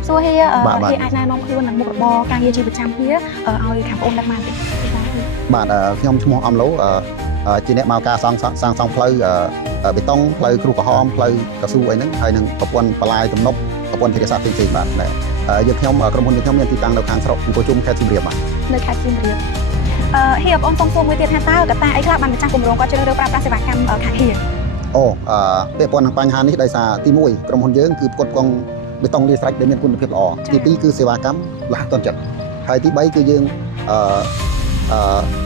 บសួរហៀអាចណែនាំខ្លួននឹងមុខរបរការងារជាប្រចាំគ្នាឲ្យខាងបងដឹងបានទេបាទខ្ញុំឈ្មោះអំឡូជាអ្នកមកការសាងសង់ផ្លូវបេតុងផ្លូវគ្រូក្រហមផ្លូវកស៊ូអីហ្នឹងហើយនឹងប្រព័ន្ធបលាយទំនប់ប្រព័ន្ធធារាសាស្ត្រផ្សេងៗបាទយើងខ្ញុំក្រុមហ៊ុនខ្ញុំមានទីតាំងនៅខាងស្រុកអង្គរជុំខេត្តសៀមរាបបាទនៅខេត្តសៀមរាបហៀបងសុំសួរមួយទៀតថាតើកត្តាអីខ្លះបានម្ចាស់គម្រោងគាត់ជ្រើសរើសប្រើប្រាស់សេវាកម្មខាងហៀពាក់ព័ន្ធនឹងបញ្ហានេះដោយសារទី1ក្រុមហ៊ុនយើងគឺផ្គត់ផ្គង់បេតុងលាយស្រេចដែលមានគុណភាពល្អទី2គឺសេវាកម្មលះទាន់ចិត្តហើយទី3គឺយើង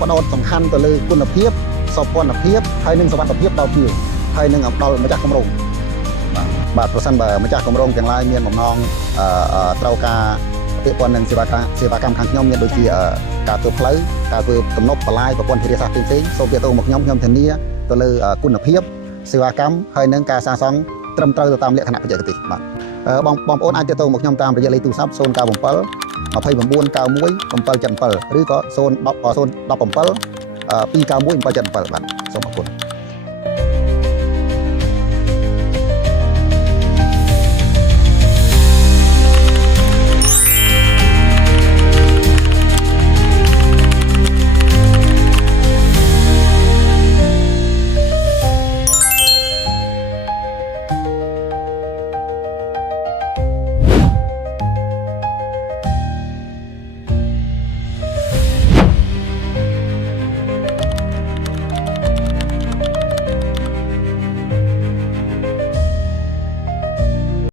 ផ្ដោតសំខាន់ទៅលើគុណភាពសោភ័ណភាពហើយនិងសុវត្ថិភាពដល់ភ្ញៀវហើយនឹងដល់ម្ចាស់គម្រោងបាទប្រសិនបើម្ចាស់គម្រោងទាំងឡាយមានបំណងត្រូវការពាក់ព័ន្ធនឹងសេវាកម្មខាងខ្ញុំមានដូចជាការធ្វើផ្លូវការធ្វើទំនប់បលាយប្រព័ន្ធធារាសាស្ត្រផ្សេងៗសូមទាក់ទងមកខ្ញុំធានាទៅលើគុណភាពសេវាកម្មហើយនឹងការសាងសង់ត្រឹមត្រូវទៅតាមលក្ខណៈបច្ចេកទេសបាទបងប្អូនអាចទាក់ទងមកខ្ញុំតាមរយៈលេខទូរស័ព្ទ097 2991 777ឬក៏017 291 777បាទសូមអរគុណ